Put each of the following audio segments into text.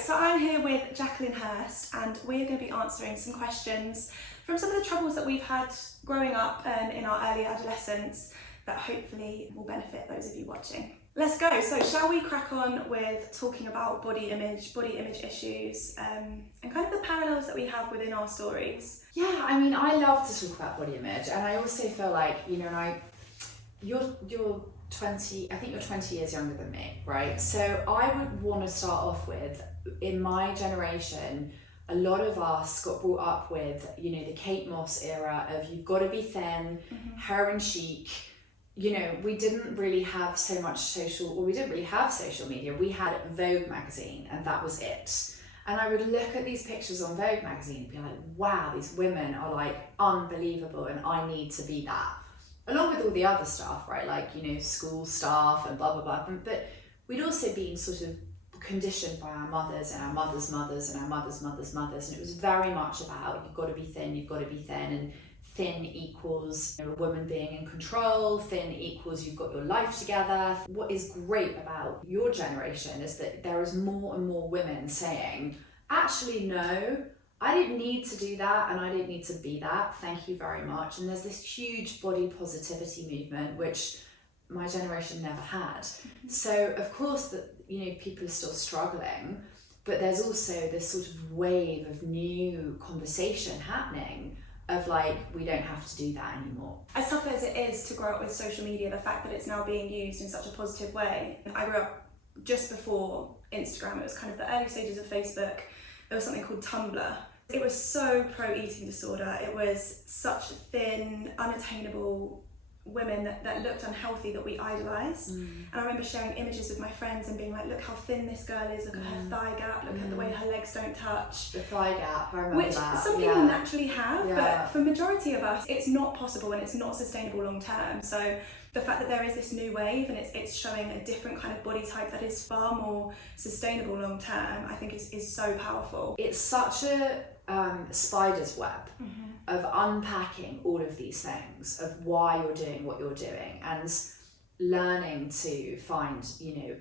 So I'm here with Jacqueline Hurst, and we're going to be answering some questions from some of the troubles that we've had growing up and in our early adolescence that hopefully will benefit those of you watching. Let's go. So shall we crack on with talking about body image issues, and kind of the parallels that we have within our stories? Yeah, I mean, I love to talk about body image, and I also feel like, you're 20, I think you're 20 years younger than me, right? So I would want to start off with, in my generation, a lot of us got brought up with, the Kate Moss era of you've got to be thin, heroin chic. We didn't really have we didn't really have social media. We had Vogue magazine, and that was it. And I would look at these pictures on Vogue magazine and be like, wow, these women are like unbelievable, and I need to be that. Along with all the other stuff, right? Like, school stuff and blah, blah, blah. But we'd also been sort of conditioned by our mothers and our mothers' mothers and our mothers' mothers' mothers. And it was very much about, you've got to be thin, you've got to be thin. And thin equals a woman being in control, thin equals you've got your life together. What is great about your generation is that there is more and more women saying, actually, no, I didn't need to do that and I didn't need to be that, thank you very much. And there's this huge body positivity movement, which my generation never had. So of course that, people are still struggling, but there's also this sort of wave of new conversation happening of like, we don't have to do that anymore. As tough as it is to grow up with social media, the fact that it's now being used in such a positive way. I grew up just before Instagram. It was kind of the early stages of Facebook. There was something called Tumblr. It was so pro eating disorder. It was such thin, unattainable women that looked unhealthy that we idolised. And I remember sharing images with my friends and being like, look how thin this girl is, look at her thigh gap, look at the way her legs don't touch. The thigh gap, I remember Which that. some people naturally have, but for majority of us, it's not possible and it's not sustainable long term. So the fact that there is this new wave and it's showing a different kind of body type that is far more sustainable long term, I think is so powerful. It's such a spider's web of unpacking all of these things, of why you're doing what you're doing, and learning to find,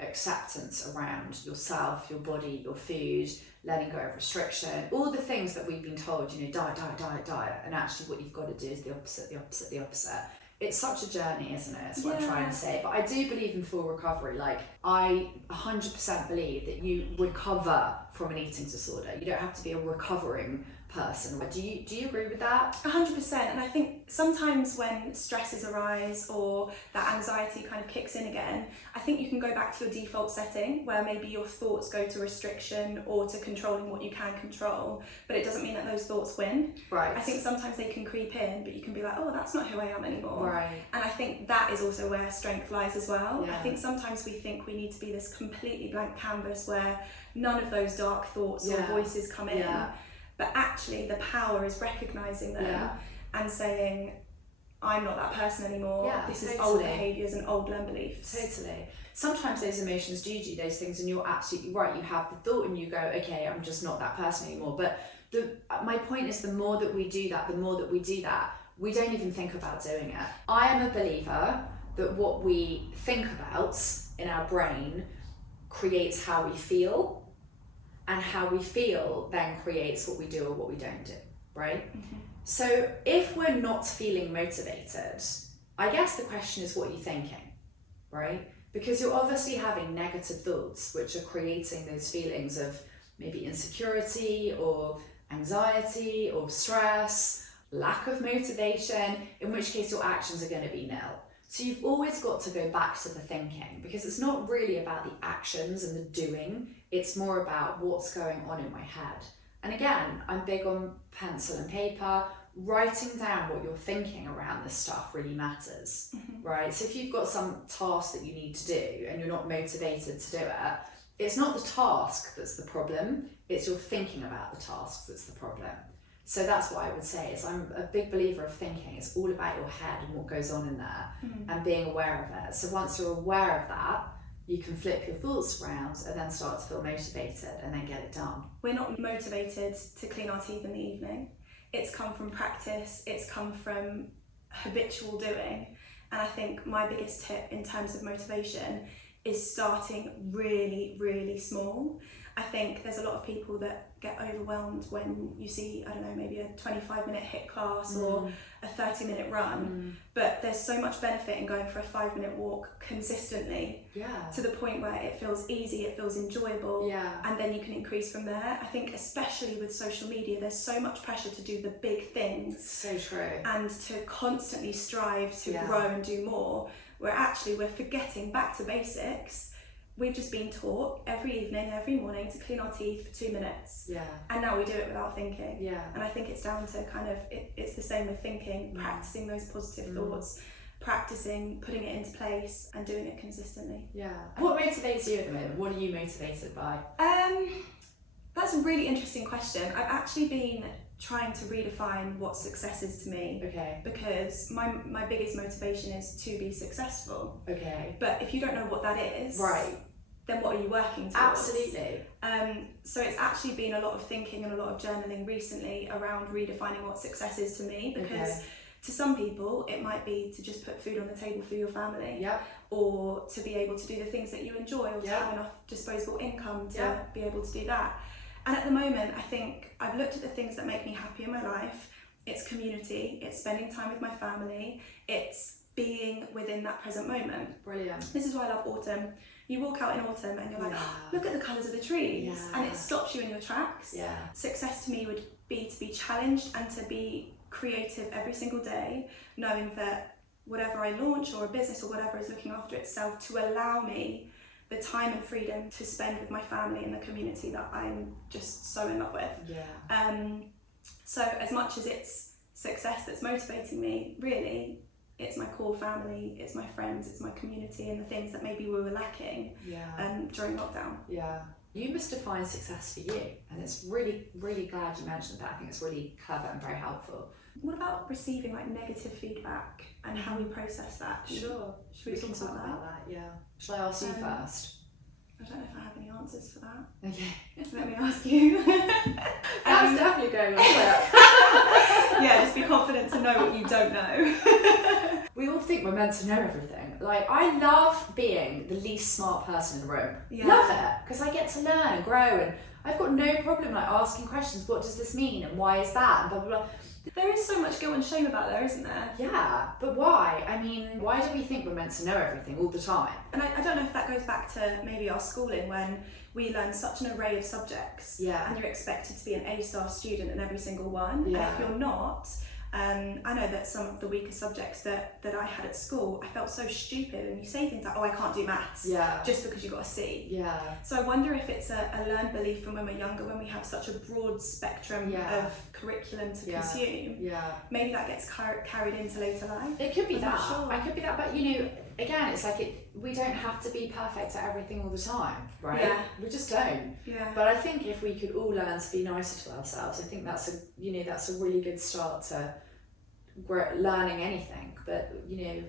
acceptance around yourself, your body, your food, letting go of restriction, all the things that we've been told, diet, and actually what you've got to do is the opposite. It's such a journey, isn't it? That's what I'm trying to say. But I do believe in full recovery. Like, I 100% believe that you recover from an eating disorder. You don't have to be a recovering person. Do you agree with that? 100%. And I think sometimes when stresses arise or that anxiety kind of kicks in again, I think you can go back to your default setting where maybe your thoughts go to restriction or to controlling what you can control, but it doesn't mean that those thoughts win. Right. I think sometimes they can creep in, but you can be like, oh, that's not who I am anymore. Right. And I think that is also where strength lies as well. Yeah. I think sometimes we think we need to be this completely blank canvas where none of those dark thoughts or voices come in. But actually the power is recognising them and saying, I'm not that person anymore. This is old behaviours and old learned beliefs. Totally. Sometimes those emotions do those things and you're absolutely right. You have the thought and you go, okay, I'm just not that person anymore. But my point is, the more that we do that, we don't even think about doing it. I am a believer that what we think about in our brain creates how we feel, and how we feel then creates what we do or what we don't do, right? So if we're not feeling motivated, I guess the question is, what are you thinking, right? Because you're obviously having negative thoughts, which are creating those feelings of maybe insecurity or anxiety or stress, lack of motivation, in which case your actions are going to be nil. So you've always got to go back to the thinking, because it's not really about the actions and the doing, it's more about what's going on in my head. And again, I'm big on pencil and paper. Writing down what you're thinking around this stuff really matters, right? So if you've got some task that you need to do and you're not motivated to do it, it's not the task that's the problem, it's your thinking about the task that's the problem. So that's what I would say, is I'm a big believer of thinking. It's all about your head and what goes on in there and being aware of it. So once you're aware of that, you can flip your thoughts around and then start to feel motivated and then get it done. We're not motivated to clean our teeth in the evening. It's come from practice, it's come from habitual doing. And I think my biggest tip in terms of motivation is starting really, really small. I think there's a lot of people that get overwhelmed when you see, I don't know, maybe a 25-minute HIIT class or a 30-minute run, but there's so much benefit in going for a 5-minute walk consistently to the point where it feels easy, it feels enjoyable, and then you can increase from there. I think especially with social media, there's so much pressure to do the big things. So true. And to constantly strive to grow and do more, where actually we're forgetting back to basics. We've just been taught every evening, every morning to clean our teeth for 2 minutes. And now we do it without thinking. And I think it's down to kind of, it's the same with thinking, practicing those positive thoughts, practicing putting it into place and doing it consistently. What motivates you at the moment? What are you motivated by? That's a really interesting question. I've actually been trying to redefine what success is to me. Because my biggest motivation is to be successful. But if you don't know what that is, then what are you working towards? Absolutely. So it's actually been a lot of thinking and a lot of journaling recently around redefining what success is to me, because to some people it might be to just put food on the table for your family, or to be able to do the things that you enjoy, or to have enough disposable income to be able to do that. And at the moment, I think I've looked at the things that make me happy in my life. It's community, it's spending time with my family, it's being within that present moment. Brilliant. This is why I love autumn. You walk out in autumn and you're like, oh, look at the colours of the trees, and it stops you in your tracks. Success to me would be to be challenged and to be creative every single day, knowing that whatever I launch or a business or whatever is looking after itself to allow me the time and freedom to spend with my family and the community that I'm just so in love with. So as much as it's success that's motivating me, really, it's my core family, it's my friends, it's my community, and the things that maybe we were lacking during lockdown. You must define success for you, and it's really, really glad you mentioned that. I think it's really clever and very helpful. What about receiving like negative feedback and how we process that? Sure. Should we talk about that? Shall I ask you first? I don't know if I have any answers for that. Okay. Let me ask you. That's definitely going on quick. Just be confident to know what you don't know. We all think we're meant to know everything. Like, I love being the least smart person in the room. Love it, because I get to learn and grow, and I've got no problem like asking questions. What does this mean, and why is that, and blah blah blah. There is so much guilt and shame about there, isn't there? Yeah, but why? I mean, why do we think we're meant to know everything all the time? And I don't know if that goes back to maybe our schooling, when we learn such an array of subjects, and you're expected to be an A-star student in every single one. And if you're not, I know that some of the weaker subjects that I had at school, I felt so stupid, and you say things like, oh, I can't do maths just because you got a C. So I wonder if it's a learned belief from when we're younger, when we have such a broad spectrum of curriculum to consume. Maybe that gets carried into later life. It could be that. Sure. I could be that, but you know, again, it's like we don't have to be perfect at everything all the time, right? We just don't. But I think if we could all learn to be nicer to ourselves, I think that's a really good start to learning anything. But you know,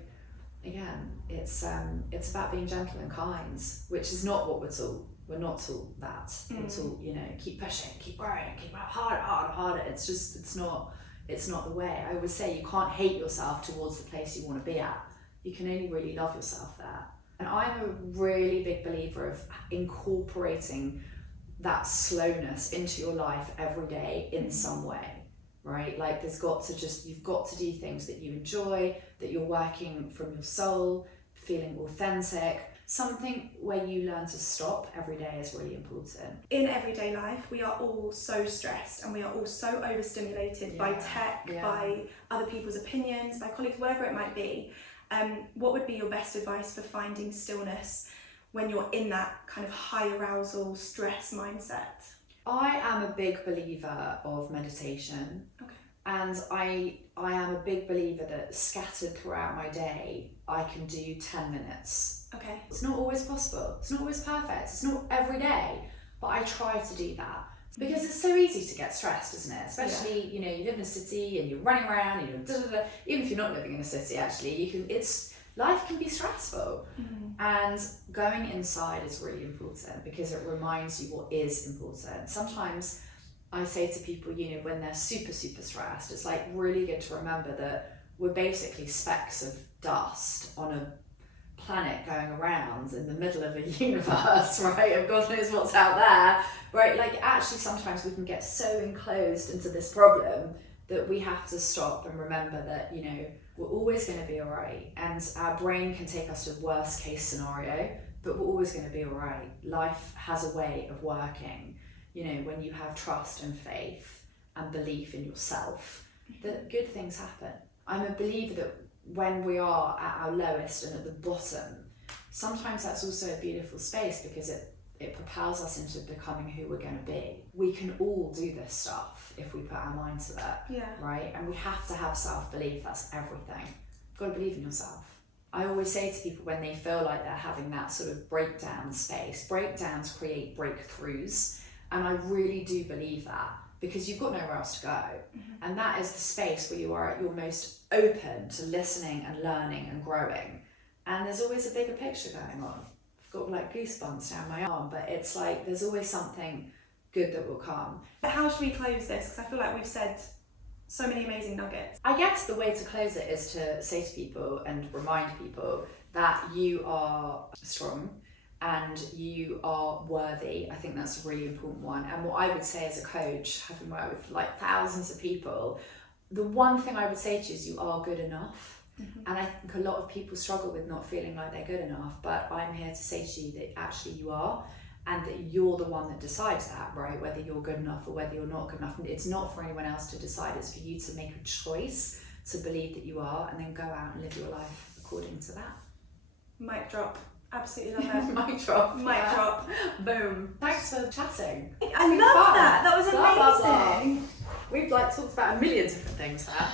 again, it's about being gentle and kind, which is not what we're taught. We're not taught that. We're taught, you know, keep pushing, keep growing, keep harder. It's not the way. I always say you can't hate yourself towards the place you want to be at. You can only really love yourself there. And I'm a really big believer of incorporating that slowness into your life every day in some way, right? Like you've got to do things that you enjoy, that you're working from your soul, feeling authentic. Something where you learn to stop every day is really important. In everyday life, we are all so stressed, and we are all so overstimulated by tech, by other people's opinions, by colleagues, whatever it might be. What would be your best advice for finding stillness when you're in that kind of high arousal stress mindset? I am a big believer of meditation. And I am a big believer that scattered throughout my day, I can do 10 minutes. It's not always possible. It's not always perfect. It's not every day, but I try to do that. Because it's so easy to get stressed, isn't it? Especially, you know, you live in a city and you're running around and you're even if you're not living in a city, actually, life can be stressful. And going inside is really important because it reminds you what is important. Sometimes I say to people, you know, when they're super, super stressed, it's like really good to remember that we're basically specks of dust on a planet going around in the middle of a universe, right? And God knows what's out there, right? Like actually sometimes we can get so enclosed into this problem that we have to stop and remember that, you know, we're always going to be all right. And our brain can take us to the worst case scenario, but we're always going to be all right. Life has a way of working, you know, when you have trust and faith and belief in yourself, that good things happen. I'm a believer that when we are at our lowest and at the bottom, sometimes that's also a beautiful space because it propels us into becoming who we're going to be. We can all do this stuff if we put our mind to it, right? And we have to have self-belief. That's everything. You've got to believe in yourself. I always say to people when they feel like they're having that sort of breakdown space, breakdowns create breakthroughs. And I really do believe that because you've got nowhere else to go. And that is the space where you are at your most open to listening and learning and growing. And there's always a bigger picture going on. I've got like goosebumps down my arm, but it's like there's always something good that will come. How should we close this? Because I feel like we've said so many amazing nuggets. I guess the way to close it is to say to people and remind people that you are strong and you are worthy. I think that's a really important one. And what I would say as a coach, having worked with like thousands of people, the one thing I would say to you is you are good enough. And I think a lot of people struggle with not feeling like they're good enough, but I'm here to say to you that actually you are, and that you're the one that decides that, right? Whether you're good enough or whether you're not good enough. It's not for anyone else to decide, it's for you to make a choice to believe that you are and then go out and live your life according to that. Mic drop. Absolutely love it. Mic drop. Mic drop. Boom. Thanks for chatting. I love that. That was amazing. We've like talked about a million different things there.